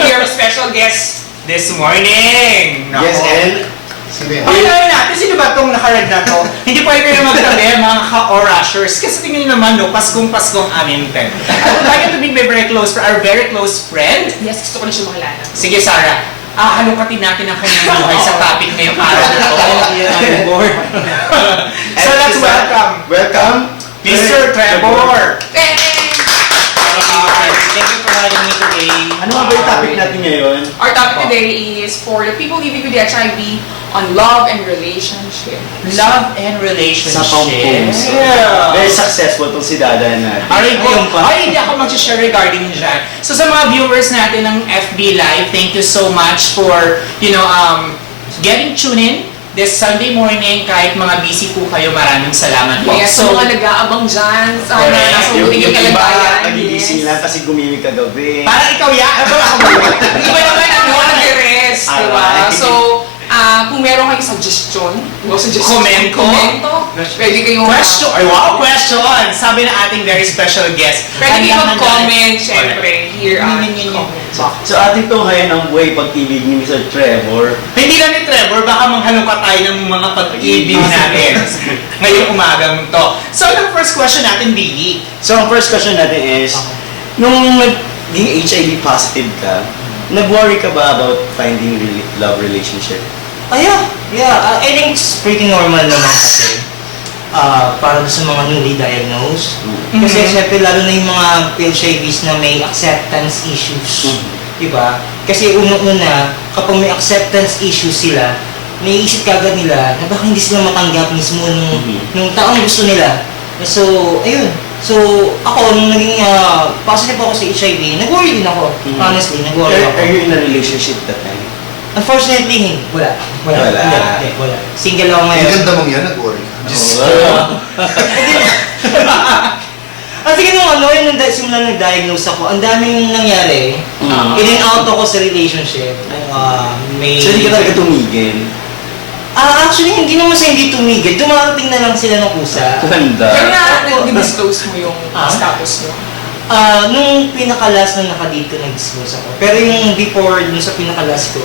will be our special guest this morning. Nako. Yes, and Pakilala natin, sino ba itong nakared na to? Hindi pa kayo magtabi, mga ka-orashers. Kasi tingnan nyo naman, no, Paskong-Paskong aming tent. I would like to be very close, for our very close friend. Yes, gusto ko na siya makilala. Sige, Sarah. Halukatin natin ang kanyang buhay sa topic ngayong araw na to. So let's welcome Mr. Trevor. Thank you for having me today. ano nga ba yung topic natin ngayon? Our topic today is for the people living with HIV on love and relationship. Love and relationship. Sa pampuso. Yeah. Very successful tong si Dada natin. Aray ko, Ayun pa. ay hindi ako mag-share regarding dyan. So sa mga viewers natin ng FB Live, thank you so much for, getting tuned in this Sunday morning. Kahit mga busy po kayo, maraming salamat po. Yes, so, mga nag-aabang dyan, sana Correct. nasa Yung huling iba, kalagayan. nagigising lang kasi gumimik kagabi. Parang ikaw yan. Iba naman ang mga nag-rest, di ba? Alright. So, kung meron kayong suggestion, Komento. Pwede kayong... Question. Ay, wow, question. Sabi ng ating very special guest. Pwede kayong Handa mag-comment, na- syempre, here on Yun. comment box. So ating tunghayan ang buhay pag-ibig ni Mr. Trevor. Hindi lang ni Trevor, baka manghalungkat tayo ng mga pag-ibig natin ngayong umagang to. So, ang first question natin, Billy. So ang first question natin is, nung naging HIV positive ka, nag-worry ka ba about finding love relationship? Yeah. I think it's pretty normal naman kasi. Para sa mga newly diagnosed. Kasi syempre lalo na yung mga PHIVs na may acceptance issues. Diba? Kasi unang-una, kapag may acceptance issues sila, naiisip kagad nila na baka hindi sila matanggap mismo nung taong gusto nila. So, ayun. So, ako, nung naging positive ako sa HIV, nag-worry din ako. Honestly, nag-worry ako. Are you in a relationship that time? Unfortunately, wala. Hindi, wala. Single ako Ang ngayon. ganda mong yan, nag-worry. At sige nung simula nag-diagnose ako, ang daming nangyari. In and out ako sa relationship. So hindi ka talaga tumigil? Actually, hindi naman sa hindi tumigil. Dumarating na lang sila ng kusa. Ganda. Pero na-disclose mo yung status mo. Nung pinakalas na nakadito nag-disclose ako. Pero yung before, dun sa pinakalas ko,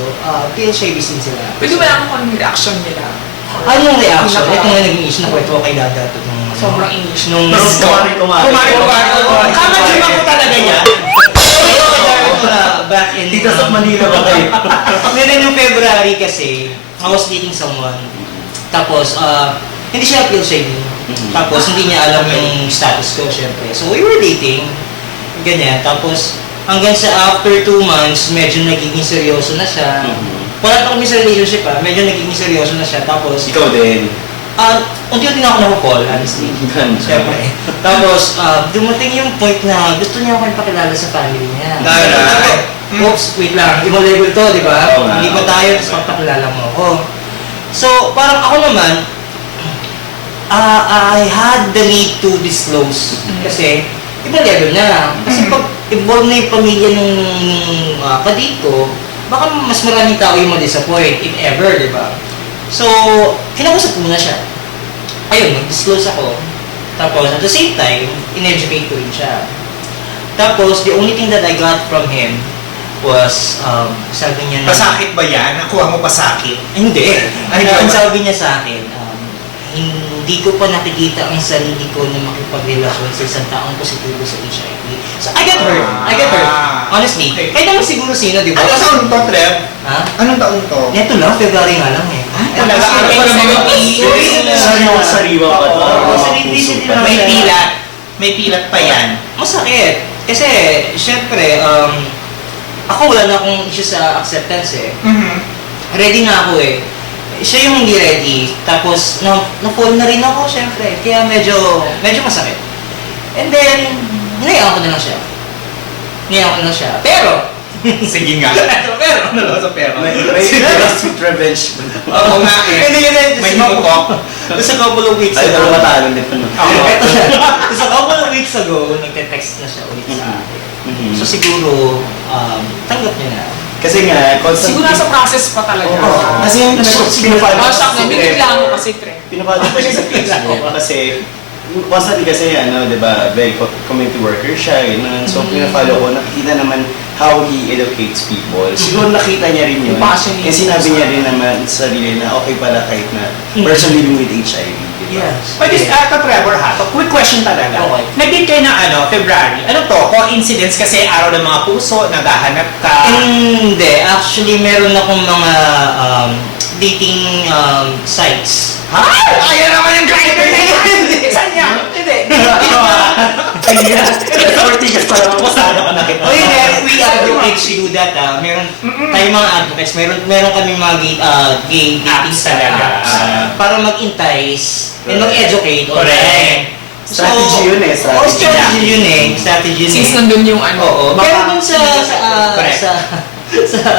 PHIV din sila. Pwede ba lang kung anong reaction nila? Anong reaction? Ito nga naging issue na kwento ko kay Dada. Sobrang English. Nung... Kumari. Kama ko talaga yan. Back in... Dito sa Manila ba kayo? Meron yung February kasi, I was dating someone. Tapos, hindi siya PLCD. Tapos, hindi niya alam yung status ko, syempre. So, we were dating. Ganyan. Tapos, hanggang sa after 2 months, medyo nagiging seryoso na siya. Wala pa kami sa relationship medyo nagiging seryoso na siya. Tapos, Ikaw din. unti-unti na ako nakupol, honestly. Ganda. Syempre. Tapos, dumating yung point na gusto niya ako ipakilala sa family niya. Oops, wait lang. Ibang level to, di ba? Oo nga. Hindi pa tayo, tapos magpakilala mo ako. So, parang ako naman, I had the need to disclose. Kasi, ibang level na. Kasi pag involved na yung pamilya nung kadate ko, baka mas maraming tao yung ma-disappoint, if ever, di ba? So, kinausap ko na siya. Ayun, nag-disclose ako. Tapos, at the same time, in-educate ko rin siya. Tapos, the only thing that I got from him was, sabi niya na... Pasakit ba yan? Nakuha mo pasakit? Hindi. Ay, Ang di ba? sabi niya sa akin, hindi ko pa nakikita ang sarili ko na makipagrelasyon sa isang taong positibo sa HIV. So, I get hurt. Honestly. Okay. Kahit naman siguro sino, di ba? Anong taon to, Trev? Ha? Anong taon to? Neto lang, February nga lang eh. Talaga, ano pa naman yung Sariwa pa to. Recently Puso pa. lang. May pilat pa yan. Masakit. Kasi, syempre, ako wala na akong issue sa acceptance eh. Ready na ako eh. Siya yung hindi ready. Tapos, na-fall na rin ako, syempre. Kaya medyo masakit. And then, hinayaan ko na lang siya. Pero, Sige nga. Pero, ano sa pero? May sweet revenge. Oo nga eh. hindi yun May mukok. Tapos a couple of weeks Ay, ago, dalawa matalon din pa no. tapos a couple of weeks ago, nagte-text na siya ulit sa akin. So siguro, tanggap niya na. Kasi nga, Siguro nasa process pa talaga. Kasi yung pinapalo Shock na, binigla mo kasi, Tre. pinapalo ko siya sa Facebook kasi constantly kasi di ba, very community worker siya, ganun. So pinapalo ko, nakikita naman how he educates people. Siguro nakita niya rin yun. Passionate. Kasi sinabi niya rin naman sa sarili na okay pala kahit na person living with HIV. Diba? Yes. But this, Trevor ha, quick question talaga. Okay. Nag-date kayo ng February. Ano to? Coincidence kasi araw ng mga puso, naghahanap ka. Hindi. Actually, meron akong mga dating sites. Ha? Ayaw naman yung Grindr na yun! Saan niya? Hindi. Kaya, Ortigas pa naman po sana ka nakita. Oh, yun eh, we advocates do that Meron tayong mga advocates, meron kami mga gay dating Apps talaga. para mag-entice and mag-educate. Correct. Strategy yun eh, strategy. Strategy yun eh. Strategy yun Since eh. nandun yung ano. Oo. Pero dun sa Correct. sa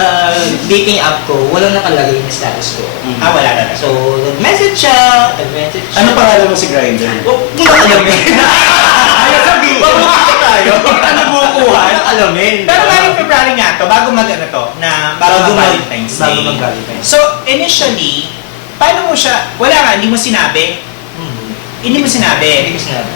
dating app ko, walang nakalagay na status ko. Wala na. So, nag-message siya, Ano pangalan mo si Grindr? Hindi ko alam eh. Ayaw sabihin. Pag-uwi tayo. Ano bukuhan? Alamin. Pero maring February nga to, bago mag-ano to, na bago mag-Valentine's Day. Bago mag-Valentine's. So, initially, paano mo siya, wala nga, hindi mo sinabi. Hindi mo sinabi. Hindi ko sinabi.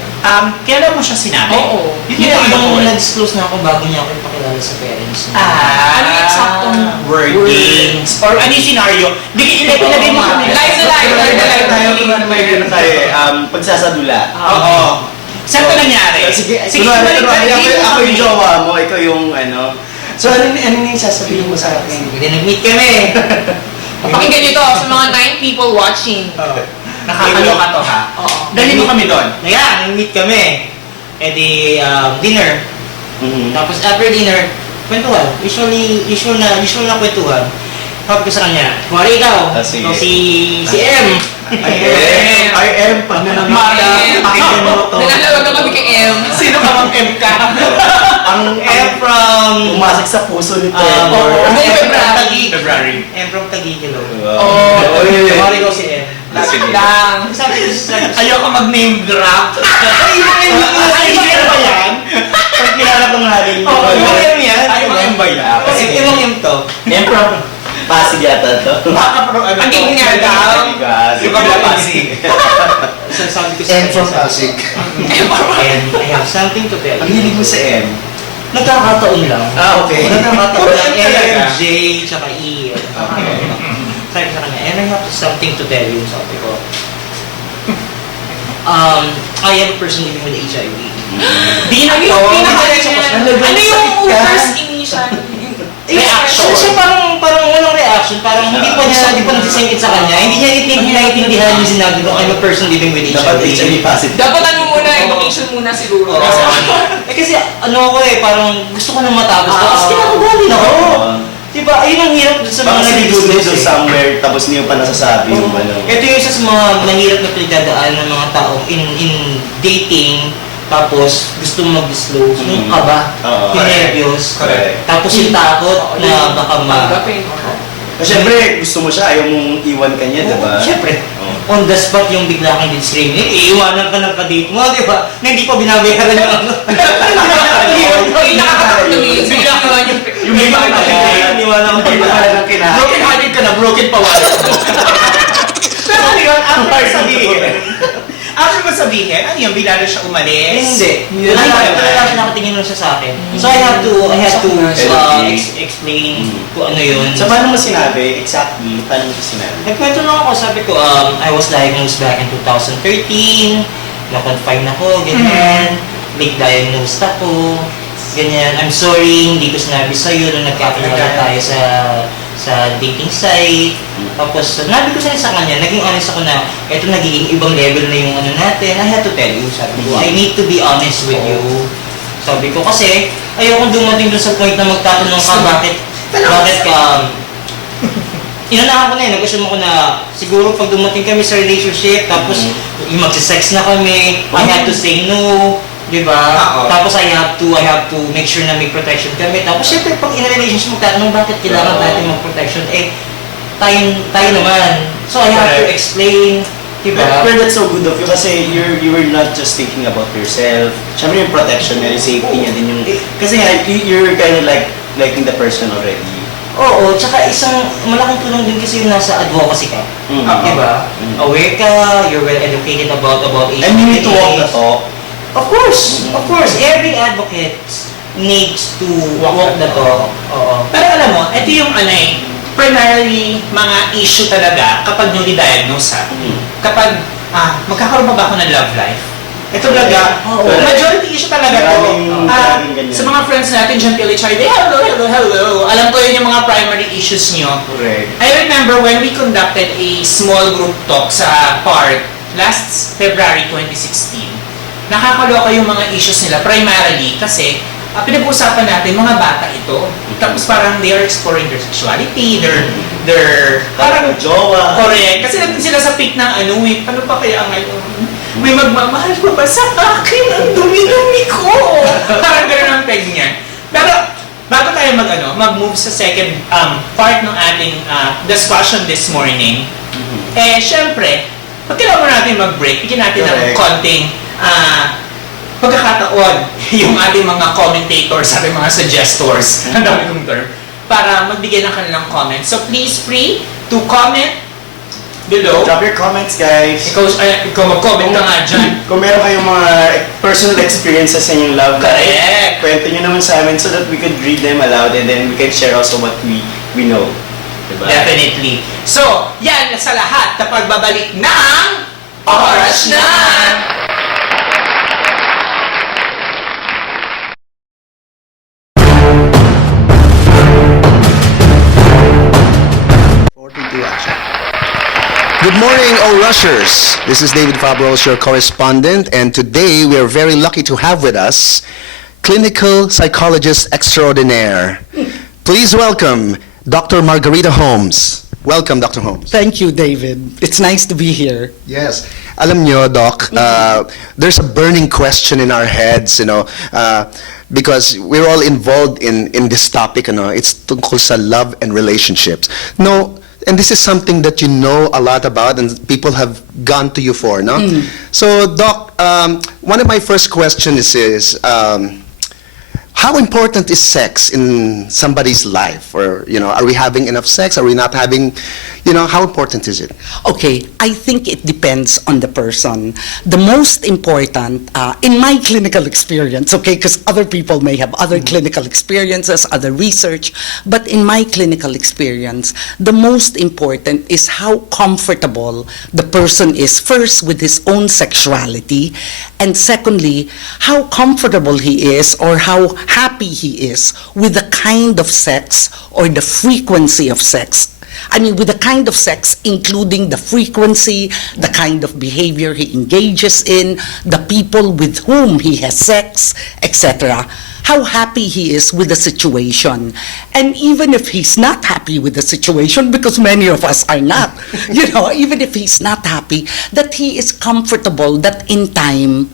Kailan mo siya sinabi? Oo. Yun yung Nung ano nag-disclose na ako bago niya ako ipakilala sa parents niya. Ano yung eksaktong wordings? Or ano yung scenario? Ilagay mo kami. Live na live, live na live. May gano'n tayo eh, pagsasadula. Oo. Saan ito nangyari? Sige, balik ako mo yung kami. jowa mo, ikaw yung ano. So ano yung sasabihin mo sa akin? Hindi, nag-meet kami. Pakinggan nyo to sa mga 9 people watching. Nakakaloka to ha. Oo. Dali mo kami doon. Ayan, nag-meet kami. Eh di, dinner. Tapos after dinner, kwentuhan. Usual na kwentuhan. Sabi ko sa kanya, Mari ikaw. Sige. So, si M. I am pag nanamara. Pakinggan mo to. Nanalawag na kami kay M. Sino ka mang M ka? Ang M from... Pumasok sa puso ni Um, Trevor. Taguig. February. M from Taguig, hello. Oh. Mari ikaw si M. Lapit lang. Sabi ko sa... Ayoko mag-name drop. Ay, ano ba yan? Pag kilala ko nga rin. Oo, Ibang M yan. Ay, ibang M ba yan? Kasi ibang M to. Emperor. Pasig yata to. Baka pero ano Ang giging nga daw. Yung kabila Pasig. So sabi ko sa And from Pasig. And I have something to tell Ang you. hilig mo sa M. Nagkakataon lang. Okay. Nagkakataon lang. M talaga. M, J, tsaka E. Sabi ko sa kanya, and I have something to tell you. Sabi ko, I am a person living with HIV. Di na Ano to. yung pinaka- Ano Ano yung ka? first initial? Reaction. Siya parang walang reaction, parang hindi pa nagsisingkit sa kanya, hindi niya naiintindihan yung sinabi ko, I'm a person living with Dapat HIV HIV. positive. Dapat ano muna, education muna siguro. Kasi ano ako parang gusto ko nang matapos to, kasi kinakabahan din ako. Diba, ayun ang hirap dun sa mga Baka si good nag-discuss news somewhere, tapos niyo pa nasasabi yung ano. Ito yung isa sa mga mahirap na pinagdadaan ng mga tao in dating, tapos gusto mo mag-disclose, yung kaba, Oo. yung nervyos, Correct. tapos yung takot na baka Tanggapin. Siyempre, gusto mo siya, ayaw mong iwan ka niya, diba? Siyempre, Oo. on the spot yung bigla kang discriminate, iiwanan ka ng kadate mo, di ba? Na hindi pa binabayaran yung ano. Yung nakakatatlong yun, bigla ka lang yung Yung iba na Iniwanan ko Hindi pa. na ng kinahin. Broken hearted ka na, broken pa wala. Pero ano yun, after sabihin, after mo sabihin, ano yun, bigla na siya umalis? Hindi. Yun Ay, naman. talaga nakatingin lang siya sa akin. So I have to explain kung ano yun. So, paano mo sinabi? Exactly, paano mo sinabi? Nagkwento lang ako, sabi ko, I was diagnosed back in 2013, na-confine ako, ganyan, late diagnosed ako, ganyan, I'm sorry, hindi ko sinabi sa'yo nung nagkakilala tayo sa dating site. Tapos, nabi ko sa kanya, naging honest ako na, eto nagiging ibang level na yung ano natin, I had to tell you, sabi ko, I need to be honest with you. Sabi ko, kasi, ayokong dumating dun sa point na magtatanong ka, bakit ka, inunahan ko na nag-assume ako na siguro pag dumating kami sa relationship, tapos yung magsisex na kami, I had to say no, di ba? Tapos I have to make sure na may protection kami. Tapos syempre pag in a relationship magtatanong bakit kailangan natin mag-protection, tayo naman. So I have to explain, di ba? But that's so good of you kasi you were not just thinking about yourself. Siyempre yung protection niya, yung safety niya din yung... Kasi nga, you're kind of liking the person already. Oo, tsaka isang malaking tulong din kasi yung nasa advocacy ka. Di ba? Aware ka, you're well educated about HIV. And you need to walk the talk. Of course, every advocate needs to walk the talk. Oo. Pero alam mo, ito yung primarily mga issue talaga kapag newly diagnosed ha. Kapag magkakaroon pa ba ako ng love life? Ito talaga, majority issue talaga to. Maraming ganyan. Sa mga friends natin dyan, PLHRD, hello. Alam ko yun yung mga primary issues nyo. Correct. I remember when we conducted a small group talk sa park last February 2016. Nakakaloka yung mga issues nila primarily kasi pinag-uusapan natin mga bata ito. Tapos parang they are exploring their sexuality, their Parang jowa. correct. Kasi nandun sila sa peak ng ano pa kaya ngayon? May magmamahal pa ba sa akin? Ang dumi-dumi ko! Parang gano'n ang peg niya. Pero bago tayo mag-move sa second part ng ating discussion this morning, syempre, pag kailangan natin mag-break, bigyan natin ng Correct. konting pagkakataon yung ating mga commentators, ating mga suggestors, ang dami kong term, para magbigay ng kanilang comments. So please free to comment below. Drop your comments, guys. Ikaw mag-comment ka nga dyan. Kung meron kayong mga personal experiences sa inyong love life, Correct. kwento nyo naman sa amin so that we could read them aloud and then we can share also what we know. Diba? Definitely. So, yan sa lahat kapag babalik ng Oras Na! Good morning, O Rushers. This is David Fabros, your correspondent, and today we are very lucky to have with us clinical psychologist extraordinaire. Please welcome Dr. Margarita Holmes. Welcome, Dr. Holmes. Thank you, David. It's nice to be here. Yes. Alam nyo, Doc, there's a burning question in our heads, because we're all involved in this topic, It's tungkol sa love and relationships. No, and this is something that you know a lot about and people have gone to you for, no? So, Doc, one of my first questions is, how important is sex in somebody's life? Or, are we having enough sex? Are we not having, how important is it? Okay, I think it depends on the person. The most important, in my clinical experience, okay, because other people may have other clinical experiences, other research, but in my clinical experience, the most important is how comfortable the person is, first with his own sexuality, and secondly, how comfortable he is or how happy he is with the kind of sex or the frequency of sex. I mean, with the kind of sex, including the frequency, the kind of behavior he engages in, the people with whom he has sex, etc. How happy he is with the situation. And even if he's not happy with the situation, because many of us are not, even if he's not happy, that he is comfortable that in time,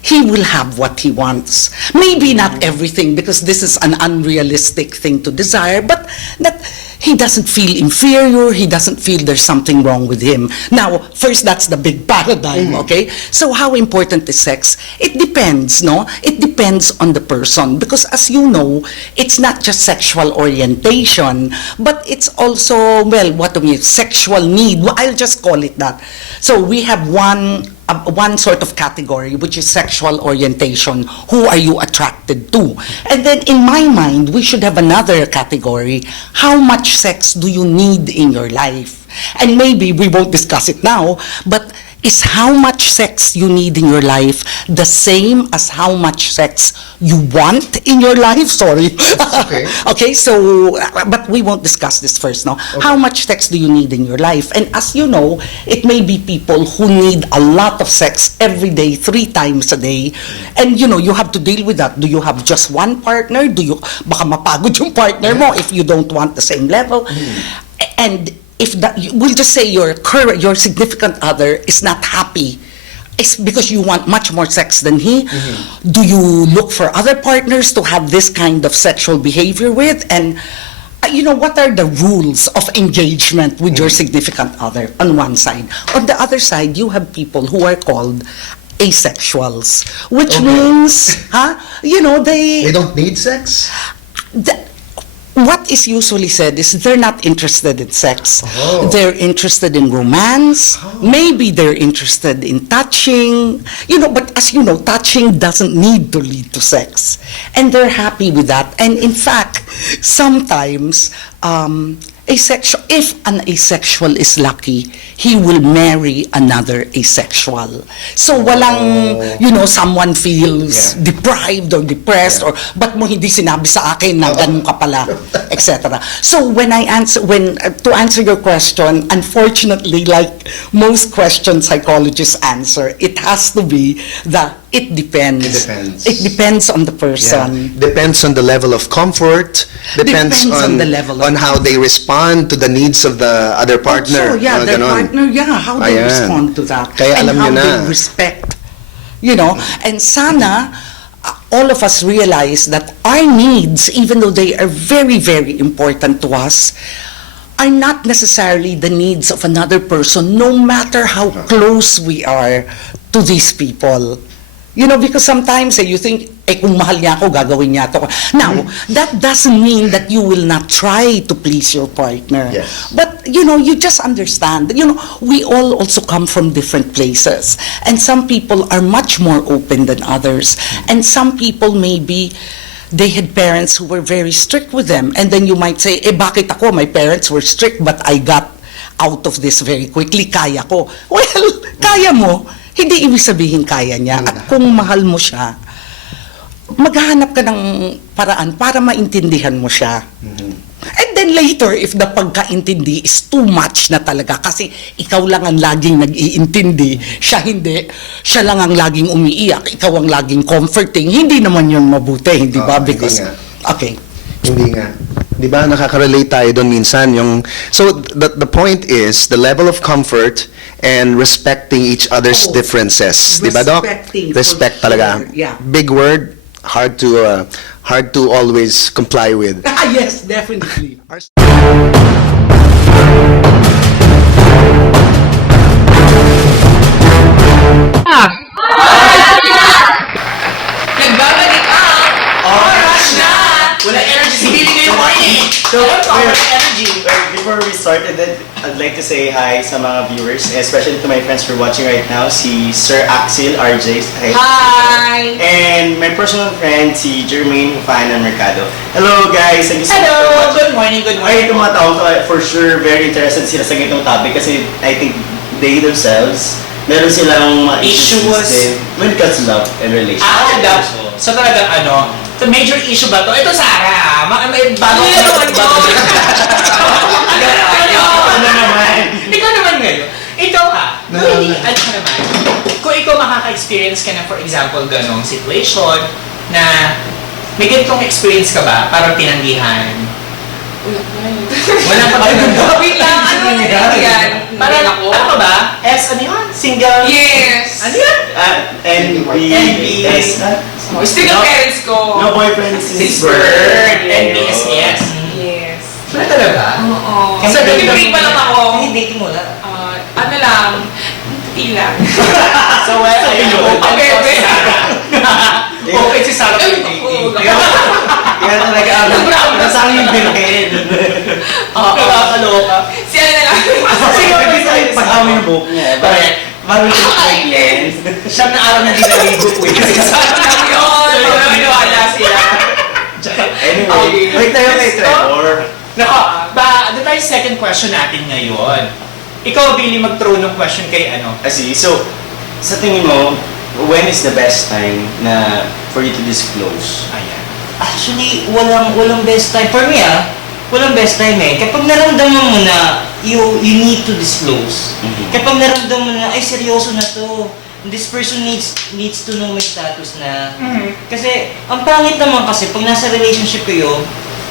he will have what he wants. Maybe not everything, because this is an unrealistic thing to desire, but that he doesn't feel inferior, he doesn't feel there's something wrong with him. Now, first, that's the big paradigm, okay? So how important is sex? It depends, no? It depends on the person, because as you know, it's not just sexual orientation, but it's also, sexual need. I'll just call it that. So we have one sort of category, which is sexual orientation. Who are you attracted to? And then in my mind, we should have another category. How much sex do you need in your life? And maybe we won't discuss it now, but is how much sex you need in your life the same as how much sex you want in your life? Sorry. Okay. Okay, so, but we won't discuss this first, no? Okay. How much sex do you need in your life? And as you know, it may be people who need a lot of sex every day, 3 times a day. And you have to deal with that. Do you have just one partner? Baka mapagod yung partner mo if you don't want the same level. And we'll just say your significant other is not happy, it's because you want much more sex than he. Do you look for other partners to have this kind of sexual behavior with? And what are the rules of engagement with your significant other on one side? On the other side, you have people who are called asexuals, which means, They don't need sex? what is usually said is they're not interested in sex. Oh. They're interested in romance. Maybe they're interested in touching. But as you know, touching doesn't need to lead to sex. And they're happy with that. And in fact, sometimes, if an asexual is lucky, he will marry another asexual. So walang, someone feels Yeah. deprived or depressed or ba't mo hindi sinabi sa akin na ganun ka pala, etc. So to answer your question, unfortunately, like most questions psychologists answer, it has to be it depends. It depends. It depends on the Yeah. person. Depends on the level of comfort. Depends Depends on on the level of on how they respond to the needs of the other partner. Also, yeah, Mga their ganon. partner, how they Ayan. respond to that. Kaya and alam how nyo na. they respect. And sana, all of us realize that our needs, even though they are very, very important to us, are not necessarily the needs of another person, no matter how close we are to these people. Because sometimes you think, kung mahal niya ako, gagawin niya ito. Now, that doesn't mean that you will not try to please your partner. Yes. But, you just understand, we all also come from different places. And some people are much more open than others. And some people maybe, they had parents who were very strict with them. And then you might say, bakit ako? My parents were strict, but I got out of this very quickly. Kaya ko. Well, kaya mo. Hindi ibig sabihin kaya niya. At kung mahal mo siya, maghahanap ka ng paraan para maintindihan mo siya. And then later, if the pagkaintindi is too much na talaga, kasi ikaw lang ang laging nag-iintindi, siya hindi, siya lang ang laging umiiyak, ikaw ang laging comforting, hindi naman yun mabuti, hindi ba? Hindi Because, nga. okay. Hindi nga. Di ba, nakaka-relate tayo doon minsan. So, the point is, the level of comfort and respecting each other's Oh, differences. Di ba, Doc? respecting, for Respect talaga. sure, yeah. Big word, hard to always comply with. Yes, definitely. Nagbabalik ang oras na! Wala energy si Billy ngayong morning. So, Wala energy. Before we started, I'd like to say hi sa mga viewers, especially to my friends who are watching right now, si Sir Axel RJ. Hi! And my personal friend, si Jermaine Hufana Mercado. Hello guys! Thank you so much for Hello! watching. Good morning, good Ay, morning. itong mga tao to, for sure, very interested sila sa ganitong topic kasi I think they themselves, meron silang mga Issues. din when it comes to love and relationships. So talagang so major issue ba to? Ito Sarah, may bago Ano naman yun? Ano naman? Ikaw naman ngayon. Ikaw hindi, ka naman. Kung ikaw makaka-experience ka na, for example, ganong situation na may ganitong experience ka ba? Parang tinanggihan. Wala pa ba? Wait lang, ano yan? Parang ako? ano ka ba? Ano yun? Single? Yes! Ano yun? NBS. Oh, still ang parents ko. No boyfriend since Since birth. NBS, yes. Yes. Wala talaga? Oo. Sa Sa break pa lang ako. dating mo lang. Ano lang, hindi lang. So, well, ayun. Okay, okay. Okay si Sarah. Ay, dating. naku. Kaya talaga nasaan yung bilhin. Nakakaloka. Si ano na lang. Sige, pwede tayo pag-awin yung buhok niya. Correct. Parang yung Siyam na araw na din naligo po yun. Ano yun? Wala sila. Anyway, wait tayo kay Trevor. Nako, doon tayo sa second question natin ngayon. Ikaw, Billy, mag-throw ng question kay ano? Kasi, so, sa tingin mo, when is the best time na for you to disclose? Ayan. Actually, walang best time. For me, walang best time eh. Kapag naramdaman mo na you need to disclose. Mhm. Kapag naramdaman mo na, ay seryoso na to. This person needs to know my status na. Kasi, ang pangit naman kasi, pag nasa relationship kayo,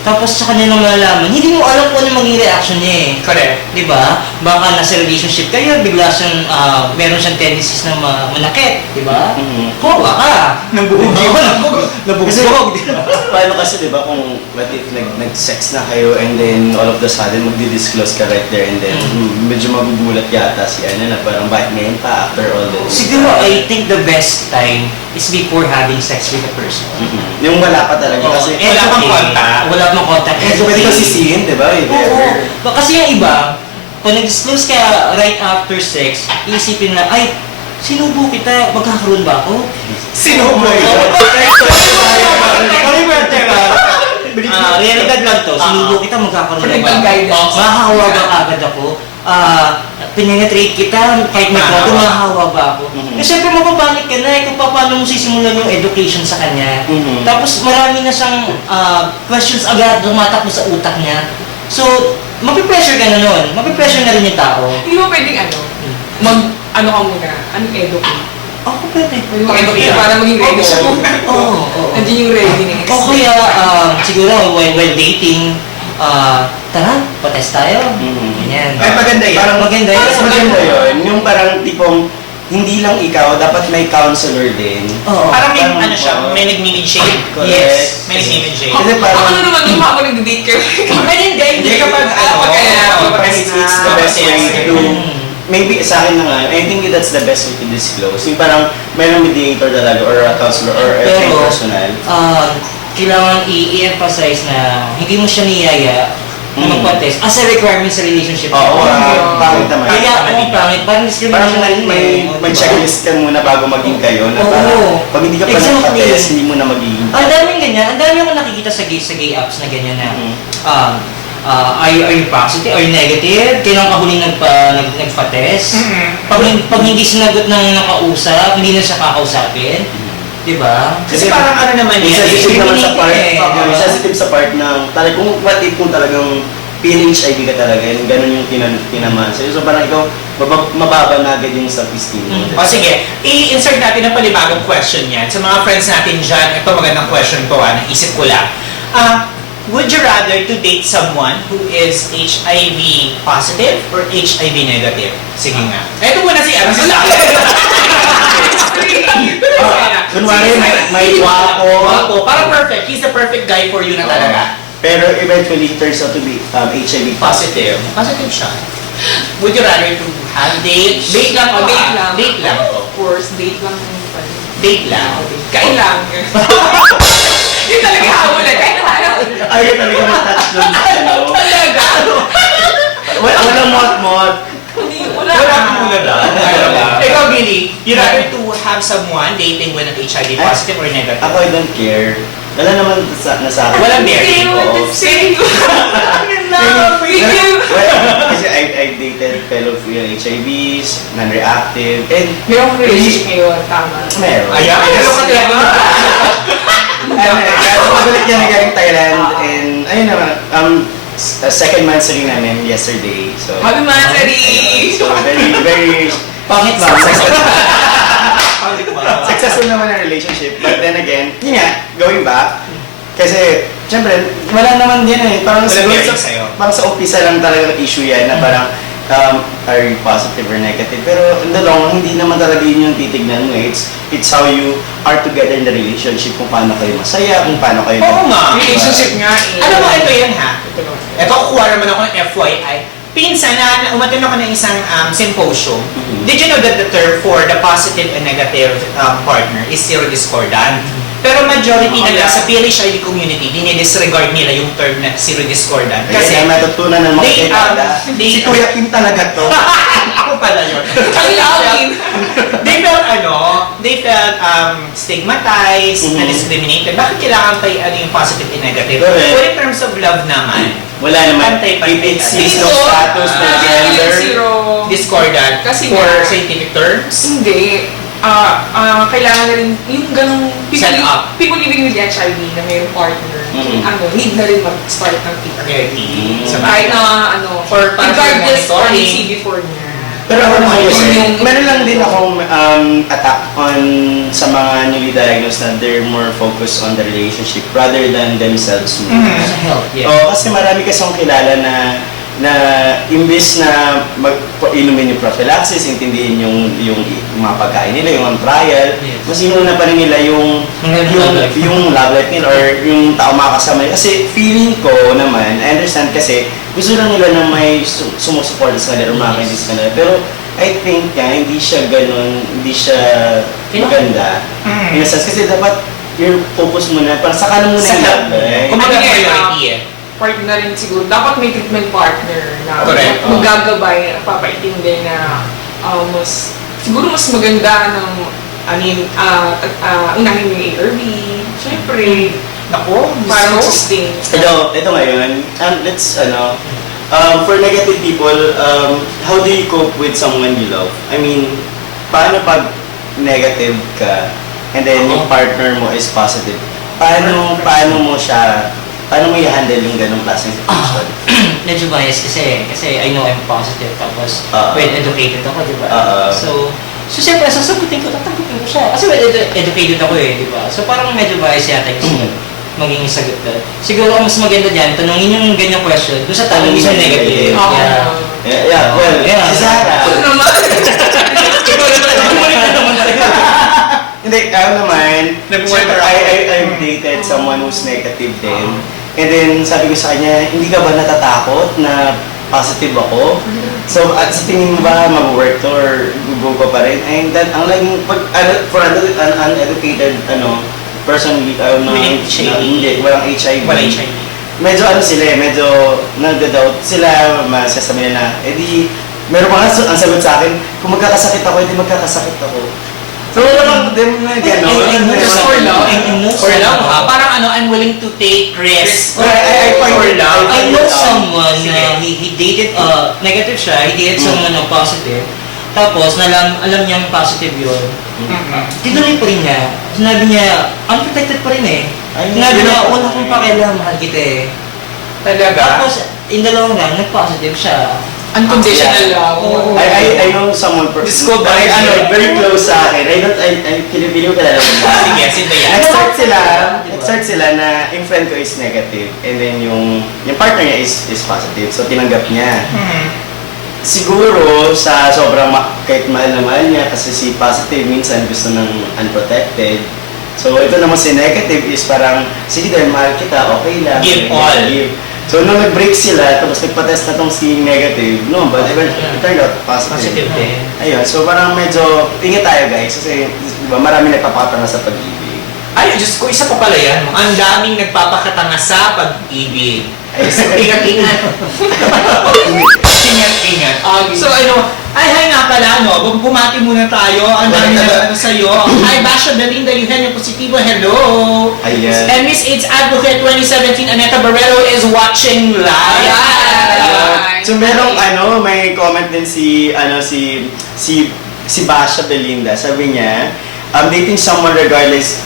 tapos sa kanila malalaman, hindi mo alam kung ano maging reaction niya eh. Correct. Di ba? baka nasa relationship kayo, bigla siyang, meron siyang tendencies na manakit, di ba? Kawawa ka. Nabuhog. Nabugbog, di ba? Paano kasi, di ba, kung what if nag-sex na kayo and then all of the sudden magdi-disclose ka right there and then medyo magugulat yata si ano na parang bakit ngayon pa after all this. Siguro, I think the best time is before having sex with a person. Yung wala pa talaga kasi Wala pang contact. Wala pang contact. so pwede kasi sisihin, di ba? If ever. Oo. Kasi yung iba, kung nag-disclose ka right after sex, iisipin na, ay, sinubo kita, magkakaroon ba ako? Sino mo Realidad lang to, sinubo kita, magkakaroon ba Parental ako? guidance. Mahahawa ba agad ako? Penetrate kita, kahit may Mahahawa. kodo, mahahawa ba ako? Kasi syempre mapapanik ka na kung paano mo sisimulan yung education sa kanya. Tapos marami na siyang questions agad lumatakbo sa utak niya. So, mapipressure ka na nun. Mapipressure na rin yung tao. Hindi mo pwedeng ano ka muna, anong educate? Ako pwede. Pwede mag-educate para maging ready siya muna. Oo. Nandiyan yung readiness. O kaya, siguro, while dating, tara, patest tayo. Ganyan. Ay, maganda yan. Parang Maganda yun. Mas maganda yun. Yung parang tipong hindi lang ikaw, dapat may counselor din. Oo. Parang may, Parang, ano siya, may nag-mediate. Correct. Yes, may nag-mediate. Kasi parang- Ano naman yung habang nag-date ka? Ay, hindi kapag, Parang it's the best way to maybe sa akin na nga, I think that's the best way to disclose. Yung parang mayroong mediator talaga or a counselor or a trained Pero, personal. kailangan i-emphasize na hindi mo siya niyaya na magpa-test as a requirement sa relationship. Oo, pangit naman. Kaya, pangit. Parang Parang discrimination na rin may checklist ka muna bago maging kayo na Oo. parang pag hindi ka pa Exactly. nagpa-test, hindi mo na magiging. Ang daming ganyan. Ang dami akong nakikita sa gay apps na ganyan na are you positive? Are you negative? Kailan ka huling nagpa-test? Pag hindi sinagot ng nakausap, hindi na siya kakausapin. Diba? Kasi parang ano naman May yan. sensitive naman sa part, discriminating may sensitive sa part ng talagang kung what if kung talagang PHIV ka talaga, yung ganun yung tinamaan sa'yo. So parang ikaw, mababa na agad yung self-esteem mo. O sige, i-insert natin ang panibagong question yan. Sa mga friends natin dyan, ito magandang question to, naisip ko lang. Would you rather to date someone who is HIV positive or HIV negative? Sige nga. Ito muna si Kunwari, may Wapo. Parang perfect. He's the perfect guy for you na talaga. pero eventually he turns out to be HIV Positive. Positive siya. Would you rather to have date? Date lang o Date lang. Date lang. Of course, date lang. Date lang. Kain lang. Yun talaga habol eh. Kain lang. Ayaw talaga mag-touch doon sa ano. Talaga. Walang mot-mot. Wala. Wala kang muna lang. Ikaw, Billy, you rather to have someone dating with an HIV positive or negative? Ako, I don't care. Wala naman nasa akin. Walang bearing. Oo. Say I'm in love with you. Kasi I've dated fellow HIVs, non-reactive, and Meron kong relationship ngayon, tama. meron. Ayan, meron ka talaga. Magulit niya na galing Thailand, and ayun naman, second monthsary namin yesterday. So, Happy Mansari! so very Pangit ba? successful naman ang relationship. But then again, yun nga, going back, kasi, syempre, wala naman din eh. Parang Walang siguro bearing sa'yo. parang sa umpisa lang talaga issue yan na parang, are you positive or negative? Pero in the long run, hindi naman talaga yun yung titignan mo eh. It's how you are together in the relationship, kung paano kayo masaya, kung paano kayo... Oo nga. Relationship nga eh. Alam mo, ito yan ha. Ito, kukuha naman ako ng FYI. Pinsan na umattend ako ng isang symposium. Did you know that the term for the positive and negative partner is serodiscordant? Pero majority na sa PLHIV community, dinidisregard nila yung term na serodiscordant. Kasi Kasi matutunan ng mga they, kailangan. they- Si Kuya Kim talaga to. ako pala yun. Ang lawin. They felt stigmatized, and discriminated. Bakit kailangan pa yung positive and negative? Correct. But in terms of love naman, Wala naman. Pantay-pantay It's tayo. no status, no gender. Zero. discordant Kasi for nga- scientific terms. Hindi. Kailangan na rin, yung ganong Set up. people living with HIV na may partner, need na rin mag-start ng PRP. Sa Kahit bagay. na, For para sa regardless or monitoring. CD4 niya. Pero ako naman Ayun. kasi, meron lang din akong attack on sa mga newly diagnosed na they're more focused on the relationship rather than themselves. Sa health, yeah. Oo, kasi marami kasing kilala na imbis na inumin yung prophylaxis, intindihin yung mga pagkain nila, yung trial, Yes. mas inuna pa rin nila yung love life nila or yung tao makakasama nila. Kasi feeling ko naman, I understand kasi gusto lang nila na may sumusuporta sa kanila or makakinig sa kanila. Pero I think hindi siya ganun, hindi siya maganda. In a sense, kasi dapat yung focus mo na, parang saka na muna Sa yung health mo. love life. Kumbaga Ano yan, priority eh. Part na rin siguro, dapat may treatment partner na Correct. magagabay, papaintindi na siguro mas maganda ng, unahin mo yung ARV. Siyempre, Naku, para so, mag-sustain. Ito ngayon, for negative people, how do you cope with someone you love? I mean, paano pag negative ka, and then yung partner mo is positive? Paano mo i-handle yung ganong klaseng situation? Medyo biased kasi I know I'm positive, tapos Oo. well-educated ako, di ba? Oo. So siyempre, sasagutin ko siya. Kasi well-educated ako di ba? So parang medyo biased yata yung magiging sagot doon. Siguro ang mas maganda dyan, tanungin yung ganyang question doon sa tanong isang negative. Oo. Yeah, well, Yeah. si Sarah. Ano naman? Hindi, ako naman, Nag-water I've dated someone who's negative din. And then, sabi ko sa kanya, hindi ka ba natatakot na positive ako? So, at sa tingin mo ba mag-work to or go ka pa rin? And that, ang laging, for an uneducated, person, Walang HIV. hindi, walang HIV. Wala HIV. Medyo medyo nagda-doubt sila, masasabi nila na, meron pa nga ang sagot sa akin, kung magkakasakit ako, hindi magkakasakit ako. So, walang din na gano'n. Just for love. For love, ha? Parang I'm willing to take risks. Well, I find For it- love. I know someone Sige. na he dated, negative siya, he dated someone na positive. Tapos, alam niyang positive yun. Tinuloy pa rin niya. Sinabi niya, unprotected pa rin eh. Ay, Sinabi sino niya, pa? wala akong pakialam, mahal kita eh. Talaga? Tapos, in the long run, nag-positive siya. Unconditional love. Oo. I know someone Diyos ko, very, bakit? very close sa akin. Pinipili ko kilala mo ba? Sige, sino yan? Nag-start sila na yung friend ko is negative and then yung partner niya is positive. So tinanggap niya. Siguro sa sobrang kahit mahal na mahal niya kasi si positive minsan gusto ng unprotected. So ito naman si negative is parang, sige dahil mahal kita, okay lang. Give all. Give. So nung nag-break sila, tapos nagpa-test na tong si negative, no, but it turned out Positive din. Ayun, so parang medyo ingat tayo guys kasi diba, marami nagpapakatanga sa pag-ibig. Ay, Diyos ko, isa pa pala yan. Ang daming nagpapakatanga sa pag-ibig. Ay, so, Ingat-ingat. Ingat-ingat. So, hi nga pala, bumati muna tayo. Ang dami na sa'yo. Hi, Basha Belinda, Eugenio Positivo, hello. Ayan. And Miss AIDS Advocate 2017, Aneta Barrero is watching live. Ayan. So merong may comment din si Basha Belinda. Sabi niya, dating someone regardless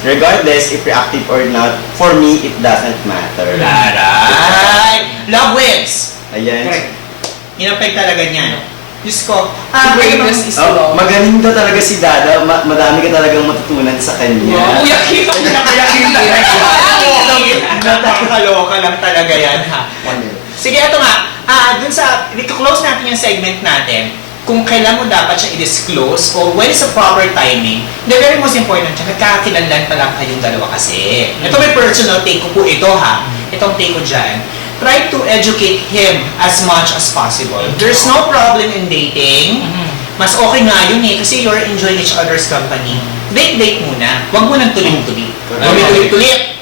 if reactive or not, for me it doesn't matter. Taray! Love wins! Ayan. Correct. Inapeg talaga niya. Diyos ko. Greatness is love. Magaling daw talaga si Dada. Madami ka talagang matutunan sa kanya. Uyak yun. Nakakaloka lang talaga yan, ha? Sige, ito nga. Dun sa, i-close natin yung segment natin, kung kailan mo dapat siya i-disclose o when is the proper timing. The very most important siya, nagkakakilanlan pa lang kayong dalawa kasi. Ito may personal take ko po ito, ha? Itong take ko dyan. Try to educate him as much as possible. There's no problem in dating. Mas okay nga yun eh, kasi you're enjoying each other's company. Date muna. Huwag mo nang tuloy-tuloy. Huwag mo tuloy-tuloy.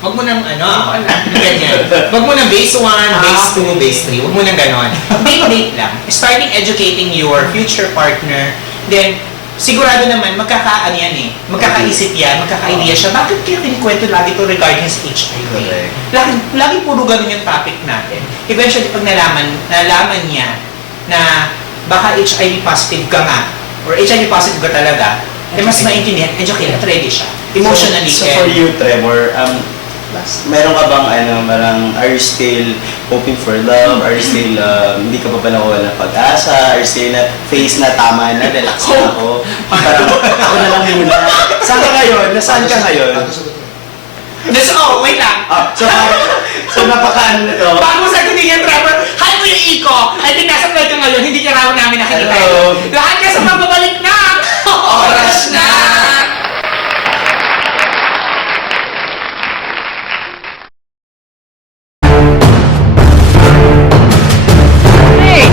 Huwag mo nang ganyan. Huwag mo nang base 1, base 2, base 3. Huwag mo nang ganon. Date lang. Starting educating your future partner, then sigurado naman, magkakaisip yan, magkaka-idea siya. Bakit kaya kinikwento lagi to regarding sa HIV? Correct. Lagi puro ganun yung topic natin. Eventually, pag nalaman niya na baka HIV positive ka nga, or HIV positive ka talaga, mas maintindihan, educated, ready siya. Emotionally. So for you, Trevor, meron ka bang parang are you still hoping for love? Are you still hindi ka pa ba nawawala ng pag-asa? Are you still na face na tama na, relax na ako? Parang ako na lang muna. Saan ka ngayon? Nasaan ka ngayon? Wait lang. So napaka na to. Bago mo sagutin yan, Trevor, hi natin Hello. ito. Lahat ka sa magbabalik na! Oras na! Hey!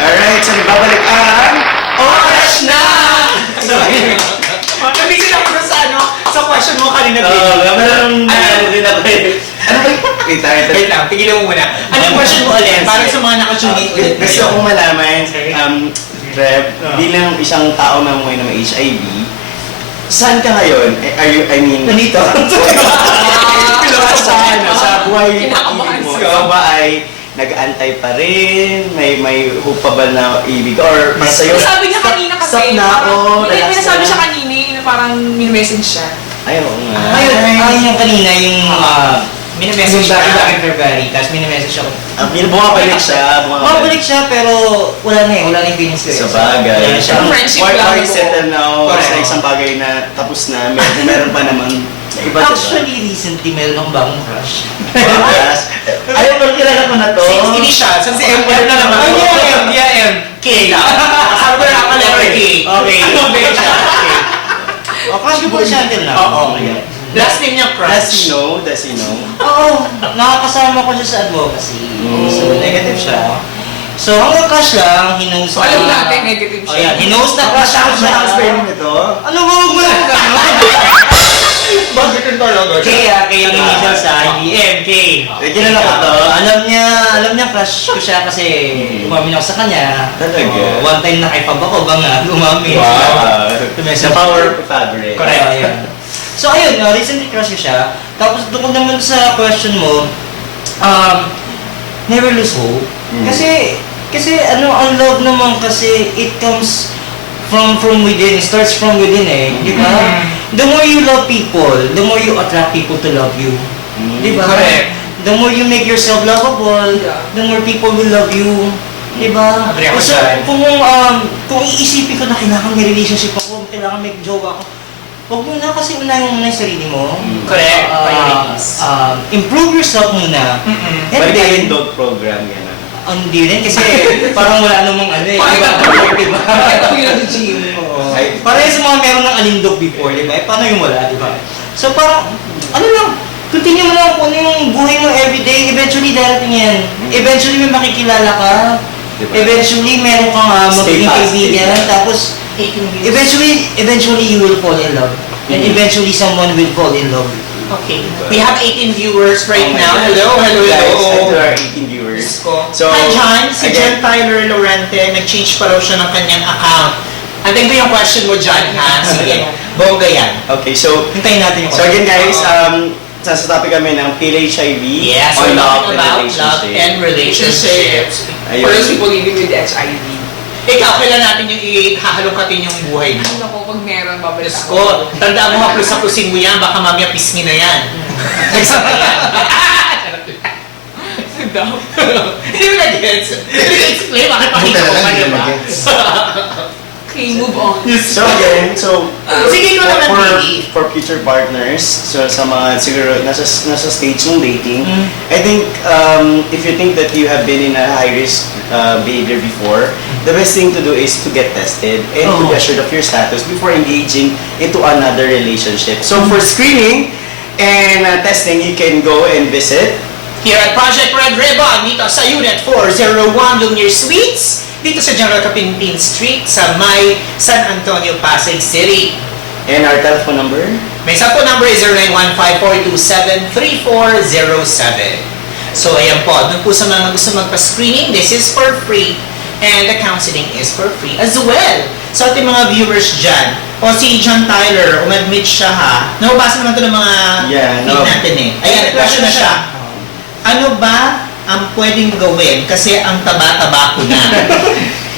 Alright, so nagbabalik ang Oras na! So, nabisi lang ko sa ano, sa question mo kanina. meron din ako eh. Ano ba? Wait lang, pigilan mo muna. Ano yung question mo ulit? Para sa mga nakatune in ulit Gusto ngayon. kong malaman, Trev, bilang isang tao na may HIV, saan ka ngayon? Are you, I mean... Nandito. sa, ano, sa buhay Kinakabahan mo, siya. ikaw ba ay nag-aantay pa rin? May hope pa ba na ibig? Or para sa'yo, Sabi niya kanina kasi, stop na ako, hindi, relax may nasabi na. siya kanina na parang minimessage siya. Ayaw nga. Ayun yung kanina, yung Minimessage yung ka. back in February, tapos minimessage ako. Bumabalik siya, Mabalik siya, pero wala na wala na yung feelings ko eh. Sa bagay. Wala na siya. Friendship Why lang. settle now Correct. sa isang bagay na tapos na, meron pa naman na iba, diba? Actually, recently, meron akong bagong crush. Ayaw ba kilala ko na to? Since initial, since si M na naman. Ay, yeah, M, yeah, M. K lang. Sabi ko na ako letter K. Okay. Ano ba yun siya? O, crush ko po siya until now. Oo. Last name niya Does crush. he know? Does he know? Oo, nakakasama ko siya sa advocacy. So, negative siya. So, hanggang crush lang, he knows So, alam natin, negative Oh, siya. yeah, he knows na crush ako siya. nito? Ano ba, huwag mo lang gano'n? Bakit yung talaga? Kaya yung initial sa IBM, K. Kilala ko to. Alam niya crush ko siya kasi umamin ako sa kanya. Talaga? One time nakipag ako, banga, umamin. The power of fabric. Correct. Ayun. So ayun, recently crush ko siya. Tapos doon naman sa question mo, never lose hope. Kasi ang love naman kasi it comes from within, it starts from within eh, di ba? The more you love people, the more you attract people to love you. Di ba? Correct. The more you make yourself lovable, Yeah. the more people will love you. Di ba? Agree ako So, dyan. kung iisipin ko na kailangan may relationship ako, kailangan may jowa ako, huwag mo na kasi unahin mo muna yung sarili mo. Correct. Ah, Priorities. improve yourself muna. And Balik then, yung dog program, gano'n. hindi rin kasi parang wala namang ano eh. Diba? Pakita mo yun sa gym. Oo. Ay. Parang yung sa mga meron ng alindog before, di ba? Eh, paano yung wala, di ba? So parang, ano lang, continue mo lang kung ano yung buhay mo everyday, eventually darating yan. Eventually may makikilala ka. Diba? Eventually meron kang Stay magiging positive. kaibigan. Tapos, eventually you will fall in love. And eventually someone will fall in love. Okay. We have 18 viewers right Oh my now. God. Hello, hello, Guys, hi to hello. our 18 viewers. So, Hi John, si John again, Tyler Lorente, nag-change pa raw siya ng kanyang account. Antayin ko yung question mo, John, ha? Sige, bongga yan. okay, so, Hintayin natin yung so again guys, Oo. sa topic kami ng PHIV Yes, on we're love talking and about love relationship. and relationships. Ayun. For those people living with HIV. Ikaw, kailan natin yung ihahalongkatin yung buhay mo? Ano ko, pag meron, babalik Diyos ko, tandaan mo, haplos-haplosin mo yan, baka mamaya pisngi na yan. Nagsa na yan. Hindi mo na-gets. Hindi ko explain, bakit pakita ko pa, diba? Okay, move on. So again, Sige, ikaw naman, for, Pili. for future partners, so sa mga siguro nasa stage ng dating, I think if you think that you have been in a high risk behavior before, the best thing to do is to get tested and to be assured of your status before engaging into another relationship. So for screening and testing, you can go and visit Here at Project Red Ribbon, dito sa Unit 401 Lumiere Suites, dito sa General Capinpin Street sa May San Antonio, Pasig City. and our telephone number. May cellphone number is 0915-427-3407. So ayan po, dun po sa mga gusto magpa-screening, this is for free. And the counseling is for free as well. So ating mga viewers dyan, o si John Tyler, umadmit siya ha. Nababasa naman ito ng mga Yeah, feed no. natin eh. Ayan, question na siya. Ano ba ang pwedeng gawin kasi ang taba-taba ko na?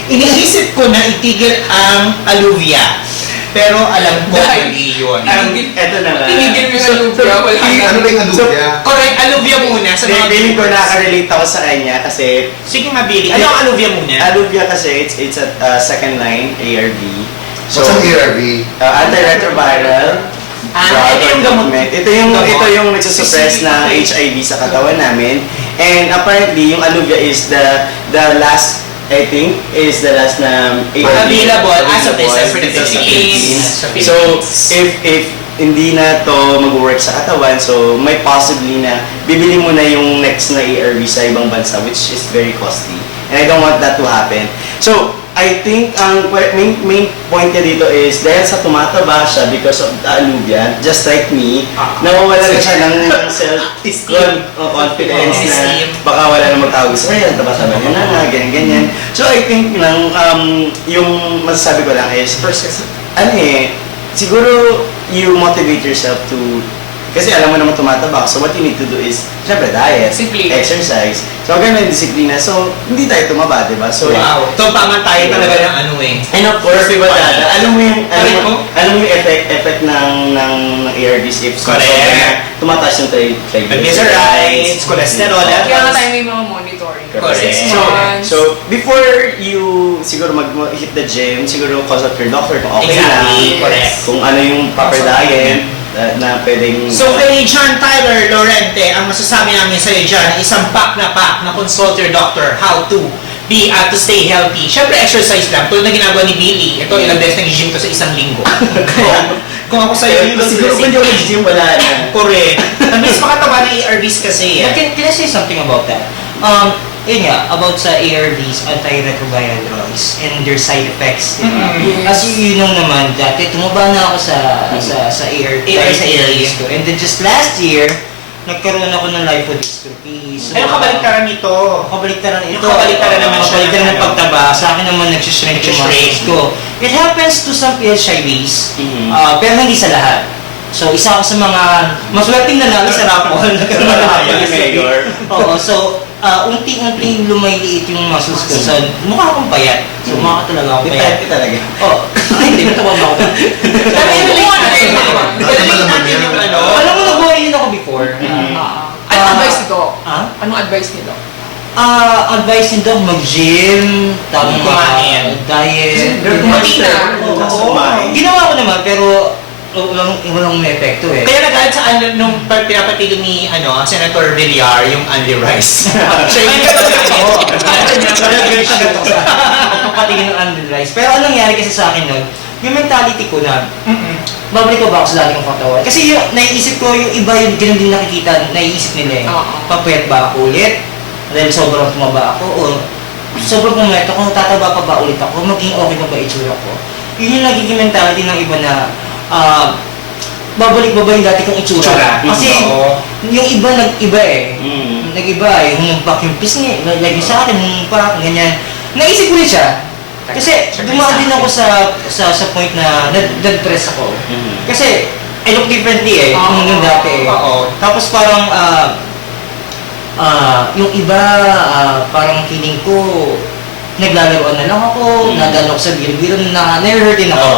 Iniisip ko na itigil ang aluvia. Pero alam ko mali yun. Eto na nga. Tinigil mo yung lubra, wala Ano ba yung aluvia? Correct, aluvia muna sa mga Feeling ko viewers. nakaka-relate ako sa kanya kasi Sige nga, Billy. Ano ang aluvia muna? Aluvia kasi it's a second line ARV. What's an ARV? Antiretroviral. Ito yung gamot. Ito yung nagsusuppress ng HIV sa katawan namin. And apparently, yung aluvia is the last I think, is the last na ARV Available as of December the December 15th. 15. So, if hindi na to mag-work sa katawan, so may possibly na bibili mo na yung next na ARV sa ibang bansa, which is very costly. And I don't want that to happen. So, I think ang main point niya dito is dahil sa tumataba siya because of the alluvian, just like me, nawawala na siya ng self-confidence na baka wala na magtawag sa kanya, taba-taba niya na, ganyan-ganyan. So I think yung masasabi ko lang is, first, siguro you motivate yourself to, kasi alam mo naman tumataba, so what you need to do is, syempre diet, Disiplina. exercise. So ganun yung disiplina, so hindi tayo tumaba, diba? So, Wow. Tumpangan tayo talaga ng ano eh. and of course, diba dada, alam mo yung, Correct mo? alam mo yung effect ng ARVs if Correct. tumataas yung Triglycerides, cholesterol, Kaya nga levels. tayo may mga monitoring. Correct. 6 So, months. so before you siguro hit the gym, siguro consult your doctor kung okay Exactly, lang, correct. kung ano yung proper diet na pwedeng. So kay John Tyler Lorente, ang masasabi namin sa'yo dyan, isang pack na consult your doctor how to to stay healthy. Siyempre exercise lang, tulad na ginagawa ni Billy. Ito, ilang beses nag-gym to sa isang linggo. Kaya, kung ako sa'yo, siguro kung hindi ako nag-gym, wala na. correct. Namiss makataba ng ARVs kasi But eh. can I say something about that? Yun nga, about sa ARVs, antiretroviral drugs, and their side effects. Mm-hmm. As you know naman, dati tumaba na ako sa ARVs ko. And then just last year, nagkaroon ako ng lipodystrophy. So, Ayun, kabaliktaran nito. kabaliktaran ito. Yung kabaliktaran naman siya Kabaliktaran ng ng pagtaba. Sa akin naman, nagsishrink yung muscles ko. It happens to some PLHIVs, pero hindi sa lahat. So, isa ako sa mga maswerteng nanalo sa rapol. Nagkaroon ng lipodystrophy. Mayor. Oo, so, unti-unting lumiliit yung muscles ko. So, mukha akong payat. So, mukha ka talaga akong payat. Depende talaga. Oh, ay, hindi. Matawag ako. Pero i-relate natin yung ano. Alam mo, nag-worry ako before. Anong advice nito? Ah? Anong advice nito? Advice nito, mag-gym, tamang Kumain. diet. Kumain na. Oo. Ginawa ko naman, pero walang may epekto eh. Kaya nagalit sa ano, nung pinapatili ni Senator Villar, yung Andy Rice. Siya yung Papatigin ng Andrew Rice. Pero anong nangyari kasi sa akin nun, yung mentality ko na, babalik ko ba ako sa dati kong katawan? Kasi yung naiisip ko, yung iba yung ganun din nakikita, naiisip nila eh. Oo. Papayat ba ako ulit? Dahil sobrang tumaba ako? O sobrang pumayat ako, tataba pa ba ulit ako? Maging okay na ba itsura ko? Yun yung nagiging mentality ng iba na, babalik ba yung dati kong itsura? Kasi Oo. yung iba nag-iba eh. Mm. Nag-iba eh, humumpak yung pisngi, like sa akin, humumpak, ganyan. Naisip ko rin siya. Kasi dumaan din ako sa point na nag-depress ako. Kasi I look differently eh, nung dati eh. Oo. Tapos parang, yung iba, parang feeling ko, naglalaroan na lang ako, nadalo ko sa biro-biro na never hurt din ako.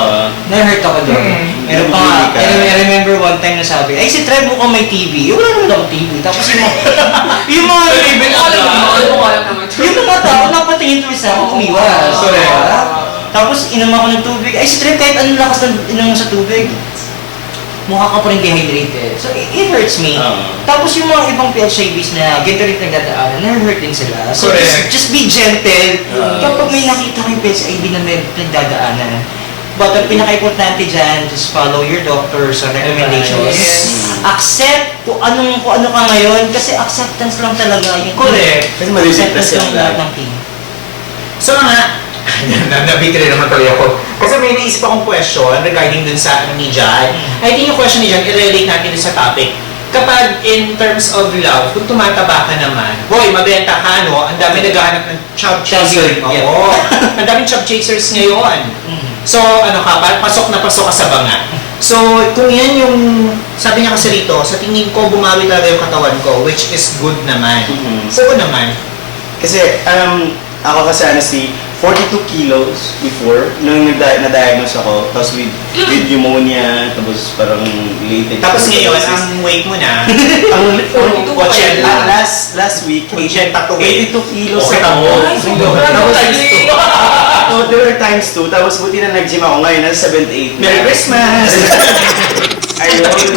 Never hurt ako doon. Meron pa nga, I remember one time na sabi, ay si Trev mukhang may TV. Wala naman ako TV. Tapos yung mga yung mga tao napatingin tuloy sa ako, umiwas. Correct. Tapos inom ako ng tubig. Ay si Trev kahit anong lakas ng inom mo sa tubig, mukha ka pa rin dehydrated. So, it hurts me. Tapos yung mga ibang PLHIVs na ganito rin nagdadaanan, na-hurt din sila. So, Correct. just be gentle. Kapag may nakita kang PLHIV na may nagdadaanan. But ang pinaka-importante dyan, just follow your doctor's recommendations. Yes. Accept kung ano ka ngayon, kasi acceptance lang talaga yung Correct. Kasi malilit acceptance kasi lang ang lahat lahat. ng team. So nga, nabitri naman tuloy ako. Kasi may naisip akong question regarding dun sa ni Jan. I think yung question ni Jan, i-relate natin dun sa topic. Kapag in terms of love, kung tumataba ka naman, boy, mabenta ka, no? Ang dami naghahanap ng chub chaser. Yeah. Oo. Ang daming chub chasers ngayon. So, pasok na pasok ka sa banga. So, kung yan yung, sabi niya kasi rito, sa tingin ko, bumawi talaga yung katawan ko, which is good naman. So, naman. Kasi, ako kasi honestly, 42 kilos before, nung na-diagnose ako, tapos with pneumonia, tapos parang related. Tapos ngayon, ang weight mo na, ang 42 82. last week, 82 kilos Okay, ako. Ay, sobra. Tapos there were times 2, tapos buti na nag-gym ako ngayon, nasa 78 na. Merry Christmas! I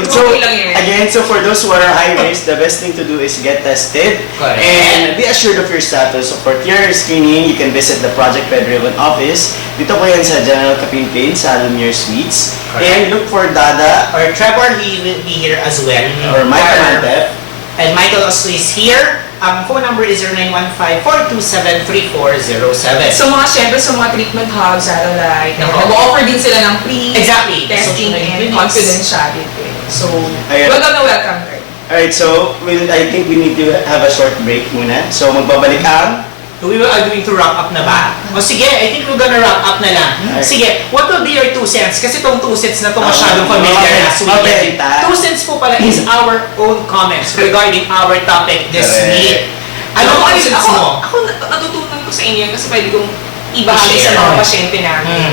So, Okay lang yan. again, so for those who are high risk, the best thing to do is get tested. Correct. And be assured of your status. So for clear screening, you can visit the Project Red Ribbon office. Dito po yan sa General Kapimpin, sa Lumiere Suites. Correct. And look for Dada Or Trevor, he will be here as well. or Michael Mantep. And Michael also is here. Ang phone number is 0915-427-3407. So mga syempre sa mga treatment hubs, satellite, Oo. nag-offer din sila ng free Exactly. testing Social and clinics. confidentiality. So, Ayan. welcome na welcome. Kurt. Alright, so I think we need to have a short break muna. So magbabalik ang We are going to wrap up na ba? O sige, I think we're gonna wrap up na lang. Alright. Sige, what will be your 2 cents? Kasi itong 2 cents na to masyadong familiar na. Mabenta. 2 cents po pala is our own comments regarding our topic this Correct. week. Ano ang 2 cents mo? Ako natutunan ko sa inyo yan kasi pwede kong ibahagi sa mga pasyente namin.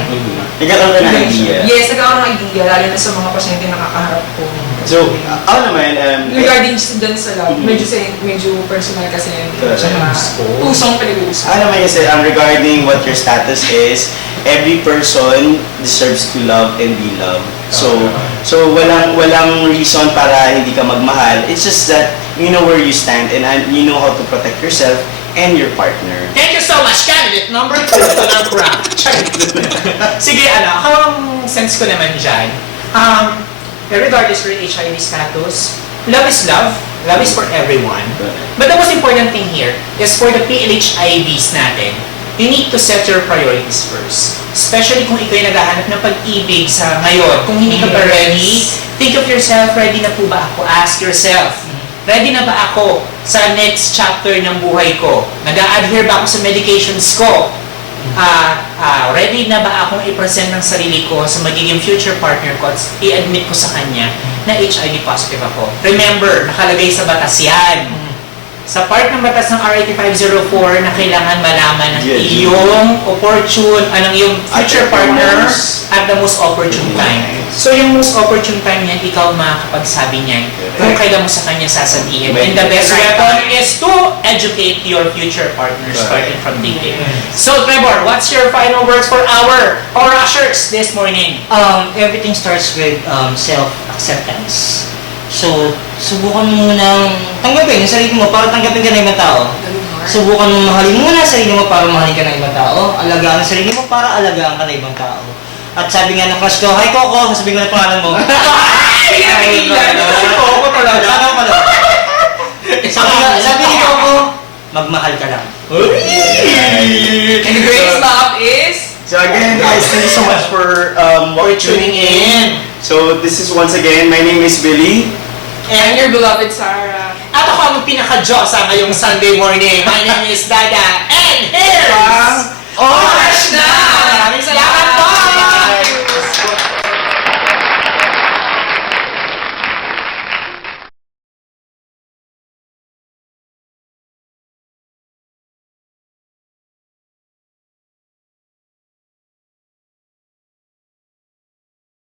nagkakaroon ka ng idea. Yes, nagkakaroon ng idea, lalo na sa mga pasyente na nakakaharap ko. So, ako naman, Regarding dun sa love, medyo personal kasi Correct. tsaka pusong pinag-uusap. ano naman kasi, regarding what your status is, every person deserves to love and be loved. So walang reason para hindi ka magmahal. It's just that you know where you stand and you know how to protect yourself and your partner. Thank you so much, candidate number 2 to ng craft. Sige, ako ang sense ko naman dyan. Regardless for HIV status, love is love. Love is for everyone. But the most important thing here is for the PLHIVs natin, you need to set your priorities first. Especially kung ikaw'y naghahanap ng pag-ibig sa ngayon. Kung hindi ka pa ready, think of yourself, ready na po ba ako? Ask yourself, ready na ba ako sa next chapter ng buhay ko? Nag-a-adhere ba ako sa medications ko? Ready na ba akong i-present ng sarili ko sa magiging future partner ko at i-admit ko sa kanya na HIV positive ako? Remember, nakalagay sa batas yan. Sa part ng batas ng RA 504 na kailangan malaman ng Yes. iyong iyong future At the partner most at the most opportune time. So yung most opportune time niyan, ikaw makakapagsabi niyan kung kailan mo sa kanya sasabihin. And the best weapon is to educate your future partners starting from dating. So Trevor, what's your final words for our rushers this morning? Everything starts with self-acceptance. So, subukan mo munang tanggapin yung sarili mo para tanggapin ka ng ibang tao. Subukan mo mahalin muna ang sarili mo para mahalin ka ng ibang tao. Alagaan ang sarili mo para alagaan ka ng ibang tao. At sabi nga ng crush ko, "Hi Coco," sasabihin ko na pangalan mo. Coco talaga. Sana pala. Sabi ni Coco, magmahal ka lang. And the greatest love is... So again, guys, thank you so much for Tuning in. So this is once again, my name is Billy. And your beloved Sarah. At ako ang pinaka-Diyosa ngayong Sunday morning. My name is Dada. And here's...